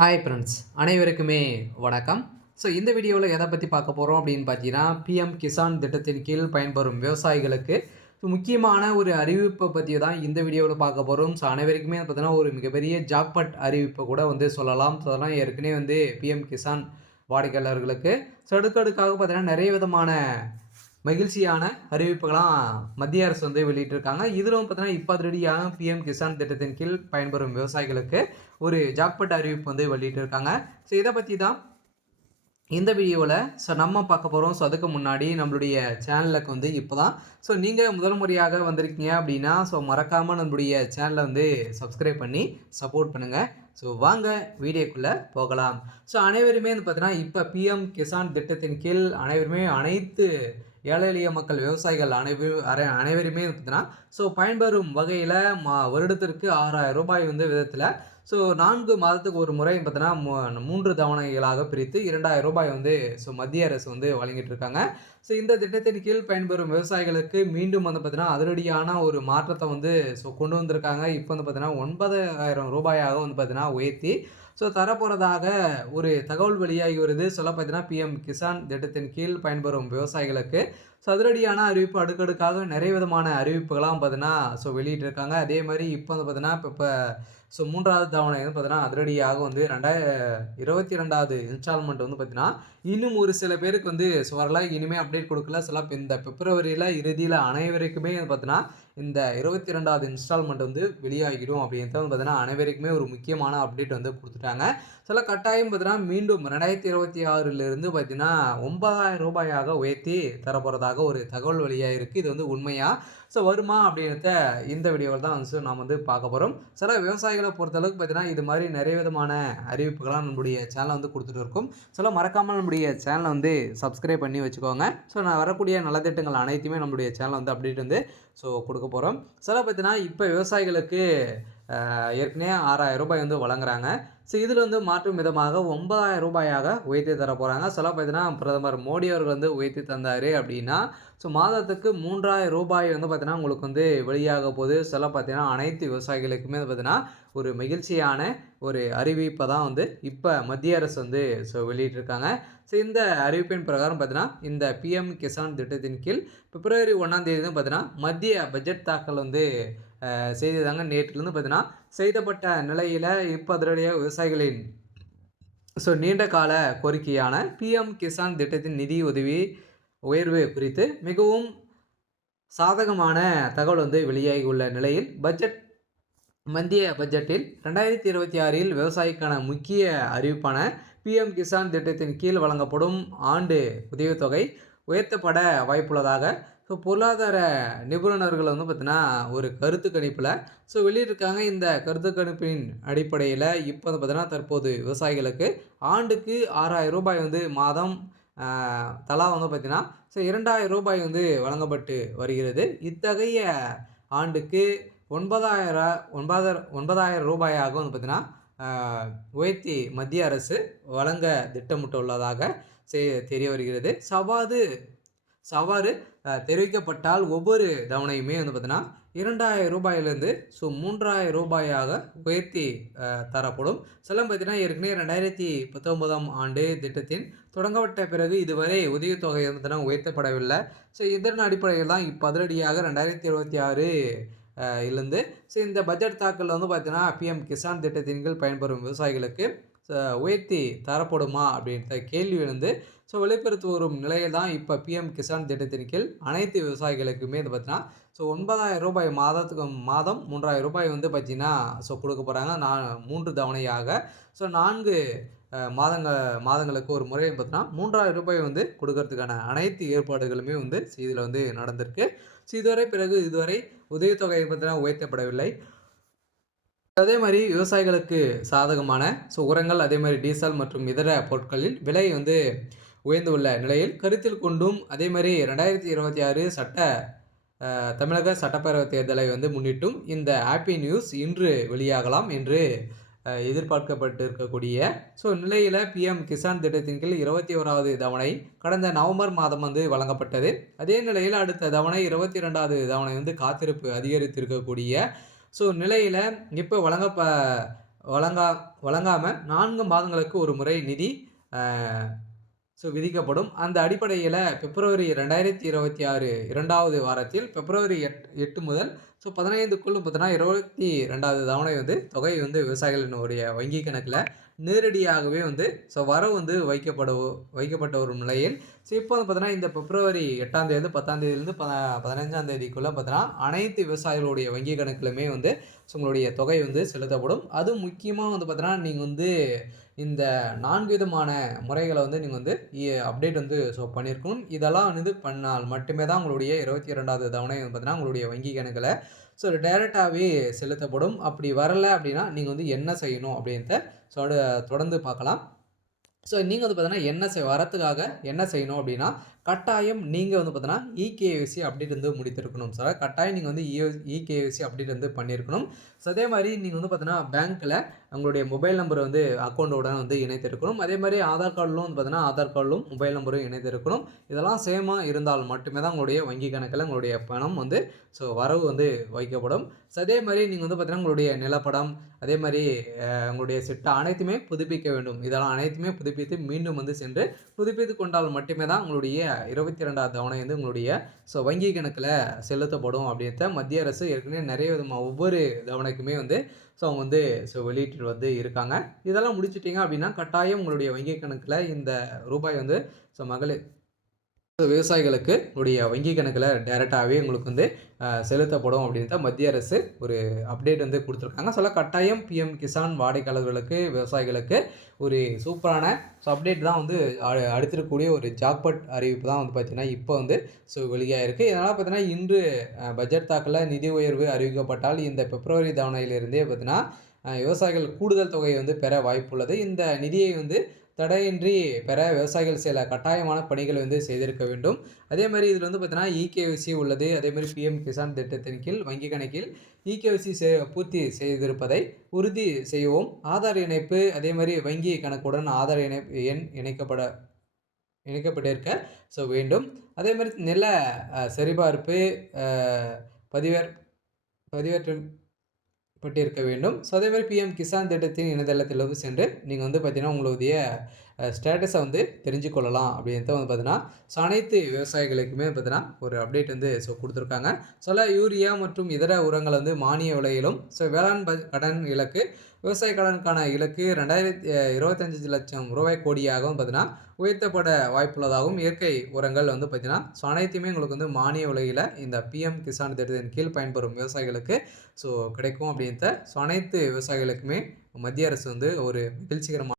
Hi friends, அனைவருக்குமே வணக்கம். இந்த வீடியோவில் எதை பற்றி பார்க்க போகிறோம் அப்படின்னு பார்த்தீங்கன்னா, பிஎம் கிசான் திட்டத்தின் கீழ் பயன்பெறும் விவசாயிகளுக்கு முக்கியமான ஒரு அறிவிப்பை பற்றி தான் இந்த வீடியோவில் பார்க்க போகிறோம். அனைவருக்குமே பார்த்தீங்கன்னா ஒரு மிகப்பெரிய ஜாக்பாட் அறிவிப்பை கூட சொல்லலாம். அதெல்லாம் ஏற்கனவே பிஎம் கிசான் வாடிக்கையாளர்களுக்கு அடுக்கடுக்காக பார்த்தீங்கன்னா நிறைய விதமான மகிழ்ச்சியான அறிவிப்புகளாம் மத்திய அரசு வெளியிட்டிருக்காங்க. இதிலும் பார்த்தீங்கன்னா இப்போ அதிரடியாக பிஎம் கிசான் திட்டத்தின் கீழ் பயன்பெறும் விவசாயிகளுக்கு ஒரு ஜாக்பாட் அறிவிப்பு வெளியிட்டிருக்காங்க. இதை பற்றி தான் இந்த வீடியோவில் நம்ம பார்க்க போகிறோம். அதுக்கு முன்னாடி நம்மளுடைய சேனலுக்கு இப்போ தான் நீங்கள் முதல் முறையாக வந்திருக்கீங்க அப்படின்னா மறக்காமல் நம்மளுடைய சேனலை சப்ஸ்கிரைப் பண்ணி சப்போர்ட் பண்ணுங்கள். வாங்க வீடியோக்குள்ளே போகலாம். அனைவருமே பார்த்தீங்கன்னா இப்போ பிஎம் கிசான் திட்டத்தின் கீழ் அனைவருமே அனைத்து ஏழை எளிய மக்கள் விவசாயிகள் அனைவருமே பார்த்தீங்கன்னா பயன்பெறும் வகையில் வருடத்திற்கு 6000 ரூபாய் விதத்தில் 4 மாதத்துக்கு ஒரு முறை பார்த்தீங்கன்னா 3 தவணைகளாக பிரித்து 2000 ரூபாய் மத்திய அரசு வழங்கிட்டு இருக்காங்க. இந்த திட்டத்தின் கீழ் பயன்பெறும் விவசாயிகளுக்கு மீண்டும் பார்த்தீங்கன்னா அதிரடியான ஒரு மாற்றத்தை கொண்டு வந்திருக்காங்க. இப்போ பார்த்தீங்கன்னா 9000 ரூபாயாக பார்த்தீங்கன்னா உயர்த்தி தரப்போகிறதாக ஒரு தகவல் வெளியாகி வருது. பார்த்தீங்கன்னா பிஎம் கிசான் திட்டத்தின் கீழ் பயன்பெறும் விவசாயிகளுக்கு அதிரடியான அறிவிப்பு அடுக்கடுக்காக நிறைய விதமான அறிவிப்புகளாம் பார்த்தீங்கன்னா வெளியிட்டிருக்காங்க. அதே மாதிரி இப்போ பார்த்தீங்கன்னா இப்போ 3வது தவணை பார்த்தீங்கன்னா அதிரடியாக 2022வது இன்ஸ்டால்மெண்ட் பார்த்தீங்கன்னா இன்னும் ஒரு சில பேருக்கு வரல. இனிமேல் அப்டேட் கொடுக்கல. இந்த பிப்ரவரியில் இறுதியில் அனைவருக்குமே பார்த்தீங்கன்னா இந்த 22வது இன்ஸ்டால்மெண்ட் வெளியாகிடும் அப்படின்றது பார்த்தீங்கன்னா அனைவருக்குமே ஒரு முக்கியமான அப்டேட் கொடுத்துட்டாங்க. கட்டாயம் பார்த்தீங்கன்னா மீண்டும் 2026லிருந்து பார்த்தீங்கன்னா 9000 ரூபாயாக உயர்த்தி தரப்போகிறதாக ஒரு தகவல் வெளியாக இருக்குது. இது உண்மையா வருமா அப்படின்றத இந்த வீடியோவில் தான் நாம் பார்க்க போகிறோம். விவசாயிகளை பொறுத்தளவுக்கு பார்த்தீங்கன்னா இது மாதிரி நிறைய விதமான அறிவிப்புகளாக நம்மளுடைய சேனலை கொடுத்துட்டு இருக்கும். மறக்காமல் நம்முடைய சேனலை சப்ஸ்கிரைப் பண்ணி வச்சுக்கோங்க. நான் வரக்கூடிய நலத்திட்டங்கள் அனைத்துமே நம்மளுடைய சேனல் அப்டேட் கொடுக்க போகிறோம். பார்த்தீங்கன்னா இப்போ விவசாயிகளுக்கு ஏற்கனவே 6000 ரூபாய் வழங்குறாங்க. இதில் மாற்றும் விதமாக 9000 ரூபாயாக உயர்த்தி தர போகிறாங்க. பார்த்தீங்கன்னா பிரதமர் மோடி அவர்கள் உயர்த்தி தந்தார் அப்படின்னா மாதத்துக்கு 3000 ரூபாய் பார்த்தீங்கன்னா உங்களுக்கு வெளியாக போகுது. பார்த்தீங்கன்னா அனைத்து விவசாயிகளுக்குமே பார்த்தீங்கன்னா ஒரு மகிழ்ச்சியான ஒரு அறிவிப்பை தான் இப்போ மத்திய அரசு வெளியிட்டிருக்காங்க. இந்த அறிவிப்பின் பிரகாரம் பார்த்தீங்கன்னா இந்த பிஎம் கிசான் திட்டத்தின் கீழ் பிப்ரவரி 1ஆம் தேதி பார்த்தீங்கன்னா மத்திய பட்ஜெட் தாக்கல் செய்ததாங்க. நேற்றிலிருந்து பார்த்தீங்கன்னா செய்தப்பட்ட நிலையில் இப்போ அதிரடியாக விவசாயிகளின் நீண்ட கால கோரிக்கையான பிஎம் கிசான் திட்டத்தின் நிதி உதவி உயர்வு குறித்து மிகவும் சாதகமான தகவல் வெளியாகி உள்ள நிலையில் மத்திய பட்ஜெட்டில் 2026இல் விவசாயிக்கான முக்கிய அறிவிப்பான பிஎம் கிசான் திட்டத்தின் கீழ் வழங்கப்படும் ஆண்டு உதவித்தொகை உயர்த்தப்பட வாய்ப்புள்ளதாக பொருளாதார நிபுணர்கள் பார்த்தீங்கன்னா ஒரு கருத்து கணிப்பில் வெளியிட்டிருக்காங்க. இந்த கருத்து கணிப்பின் அடிப்படையில் இப்போ பார்த்தீங்கன்னா தற்போது விவசாயிகளுக்கு ஆண்டுக்கு 6000 ரூபாய் மாதம் தலா பார்த்தீங்கன்னா 2000 ரூபாய் வழங்கப்பட்டு வருகிறது. இத்தகைய ஆண்டுக்கு 9000 ரூபாயாக பார்த்தீங்கன்னா உயர்த்தி மத்திய அரசு வழங்க திட்டமிட்டுள்ளதாக தெரிய வருகிறது. சவாறு தெரிவிக்கப்பட்டால் ஒவ்வொரு தவணையுமே பார்த்தீங்கன்னா 2000 ரூபாயிலிருந்து 3000 ரூபாயாக உயர்த்தி தரப்படும். பார்த்தீங்கன்னா ஏற்கனவே 2019ஆம் ஆண்டு திட்டத்தின் தொடங்கப்பட்ட பிறகு இதுவரை உதவித்தொகை பார்த்தீங்கன்னா உயர்த்தப்படவில்லை. இதன் அடிப்படையில் தான் இப்போ அதிரடியாக 2026 இருந்து இந்த பட்ஜெட் தாக்கல் பார்த்தீங்கன்னா பிஎம் கிசான் திட்டத்தின் கீழ் பயன்பெறும் விவசாயிகளுக்கு உயர்த்தி தரப்படுமா அப்படின்ற கேள்வி வெளிப்படுத்தி வரும் நிலையில் தான் இப்போ பிஎம் கிசான் திட்டத்தின் கீழ் அனைத்து விவசாயிகளுக்குமே பார்த்தீங்கன்னா 9000 ரூபாய் மாதம் 3000 ரூபாய் பார்த்தீங்கன்னா கொடுக்க போகிறாங்க. 3 தவணையாக 4 மாதங்களுக்கு ஒரு முறை பார்த்தீங்கன்னா 3000 ரூபாய் கொடுக்கறதுக்கான அனைத்து ஏற்பாடுகளுமே இதில் நடந்திருக்கு. இதுவரை உதவித்தொகை பார்த்தீங்கன்னா உயர்த்தப்படவில்லை. அதே மாதிரி விவசாயிகளுக்கு சாதகமான உரங்கள், அதே மாதிரி டீசல் மற்றும் இதர பொருட்களின் விலை உயர்ந்துள்ள நிலையில் கருத்தில் கொண்டும் அதே மாதிரி 2026 தமிழக சட்டப்பேரவை தேர்தலை முன்னிட்டும் இந்த ஹாப்பி நியூஸ் இன்று வெளியாகலாம் என்று எதிர்பார்க்கப்பட்டு இருக்கக்கூடிய நிலையில் பிஎம் கிசான் திட்டத்தின் கீழ் 21வது தவணை கடந்த நவம்பர் மாதம் வழங்கப்பட்டது. அதே நிலையில் அடுத்த தவணை 22வது தவணை காத்திருப்பு அதிகரித்திருக்கக்கூடிய நிலையில் இப்போ வழங்கா வழங்காமல் 4 மாதங்களுக்கு ஒரு முறை நிதி விதிக்கப்படும். அந்த அடிப்படையில் பிப்ரவரி 2026 2வது வாரத்தில் பிப்ரவரி 8 முதல் 15க்குள் பார்த்தீங்கன்னா 22வது தவணை தொகை விவசாயிகளினுடைய வங்கி கணக்கில் நேரடியாகவே வரவு வைக்கப்பட்ட ஒரு நிலையில் இப்போ பார்த்தீங்கன்னா இந்த பிப்ரவரி 8ஆம் தேதி 10ஆம் தேதியிலிருந்து 15ஆம் தேதிக்குள்ளே பார்த்தீங்கன்னா அனைத்து விவசாயிகளுடைய வங்கி கணக்கிலுமே உங்களுடைய தொகை செலுத்தப்படும். அதுவும் முக்கியமாக பார்த்தீங்கன்னா நீங்கள் இந்த 4 விதமான முறைகளை நீங்கள் அப்டேட் பண்ணியிருக்கணும். இதெல்லாம் பண்ணால் மட்டுமே தான் உங்களுடைய 22வது தவணை பார்த்தீங்கன்னா உங்களுடைய வங்கி கணக்கில் டைரெக்டாகவே செலுத்தப்படும். அப்படி வரலை அப்படின்னா நீங்கள் என்ன செய்யணும் அப்படின்றத தொடர்ந்து பார்க்கலாம். நீங்கள் பார்த்தீங்கன்னா வரத்துக்காக என்ன செய்யணும் அப்படின்னா, கட்டாயம் நீங்கள் பார்த்தீங்கன்னா இகேஒய்சி அப்டேட் முடித்திருக்கணும் சார். கட்டாயம் நீங்கள் இகேஒய்சி அப்டேட் பண்ணியிருக்கணும். அதே மாதிரி நீங்கள் பார்த்தீங்கன்னா பேங்க்கில் உங்களுடைய மொபைல் நம்பர் அக்கௌண்ட்டோட இணைத்திருக்கணும். அதே மாதிரி ஆதார் கார்டிலும் பார்த்தீங்கன்னா ஆதார் கார்டிலும் மொபைல் நம்பரும் இணைத்திருக்கணும். இதெல்லாம் சேமாக இருந்தால் மட்டுமே தான் உங்களுடைய வங்கி கணக்கில் உங்களுடைய பணம் வரவு வைக்கப்படும். அதே மாதிரி நீங்கள் பார்த்தீங்கன்னா உங்களுடைய நிலப்படம், அதே மாதிரி உங்களுடைய சிட்டா அனைத்துமே புதுப்பிக்க வேண்டும். இதெல்லாம் அனைத்துமே புதுப்பித்து மீண்டும் சென்று புதுப்பித்து கொண்டால் மட்டுமே தான் உங்களுடைய 22வது தவணை உங்களுடைய வங்கி கணக்கில் செலுத்தப்படும் அப்படின்ற மத்திய அரசு ஏற்கனவே நிறைய விதமாக ஒவ்வொரு தவணைக்குமே அவங்க வெளியிட்டு இருக்காங்க. இதெல்லாம் முடிச்சிட்டிங்க அப்படின்னா கட்டாயம் உங்களுடைய வங்கி கணக்கில் இந்த ரூபாய் மகளிர் விவசாயிகளுக்கு உங்களுடைய வங்கி கணக்கில் டைரெக்டாகவே உங்களுக்கு செலுத்தப்படும் அப்படின்ற மத்திய அரசு ஒரு அப்டேட் கொடுத்துருக்காங்க. கட்டாயம் பிஎம் கிசான் வாடிக்கையாளர்களுக்கு விவசாயிகளுக்கு ஒரு சூப்பரான அப்டேட் தான் அடுத்திருக்கக்கூடிய ஒரு ஜாக்பாட் அறிவிப்பு தான் பார்த்திங்கன்னா இப்போ வெளியாக இருக்குது. இதனால் பார்த்தீங்கன்னா இன்று பட்ஜெட் தாக்கலில் நிதி உயர்வு அறிவிக்கப்பட்டால் இந்த பிப்ரவரி தவணையிலிருந்தே பார்த்தீங்கன்னா விவசாயிகள் கூடுதல் தொகையை பெற வாய்ப்புள்ளது. இந்த நிதியை தடையின்றி பெற விவசாயிகள் சில கட்டாயமான பணிகளை செய்திருக்க வேண்டும். அதே மாதிரி இதில் பார்த்தீங்கன்னா இகேஒய்சி உள்ளது. அதே மாதிரி பிஎம் கிசான் திட்டத்தின் கீழ் வங்கி கணக்கில் இகேஒய்சி பூர்த்தி செய்திருப்பதை உறுதி செய்யவும், ஆதார் இணைப்பு அதே மாதிரி வங்கி கணக்குடன் ஆதார் எண் இணைக்கப்பட்டிருக்க வேண்டும். அதே மாதிரி நில சரிபார்ப்பு பதிவேற்றம் பட்டிருக்க வேண்டும். அதே மாதிரி பிஎம் கிசான் திட்டத்தின் இணையதளத்தில் சென்று நீங்கள் பார்த்தீங்கன்னா உங்களுடைய ஸ்டேட்டஸை தெரிஞ்சு கொள்ளலாம் அப்படின்ட்டு பார்த்தீங்கன்னா அனைத்து விவசாயிகளுக்குமே பார்த்தீங்கன்னா ஒரு அப்டேட் கொடுத்துருக்காங்க. யூரியா மற்றும் இதர உரங்கள் மானிய விலையிலும் வேளாண் கடன் இலக்கு விவசாய கடனுக்கான இலக்கு 2025 லட்சம் ரூபாய் கோடியாகவும் பார்த்தீங்கன்னா உயர்த்தப்பட வாய்ப்புள்ளதாகவும், இயற்கை உரங்கள் பார்த்தீங்கன்னா அனைத்துமே உங்களுக்கு மானிய விலையில் இந்த பிஎம் கிசான் திட்டத்தின் கீழ் பயன்பெறும் விவசாயிகளுக்கு கிடைக்கும் அப்படின்ட்டு அனைத்து விவசாயிகளுக்குமே மத்திய அரசு ஒரு மகிழ்ச்சிகரமான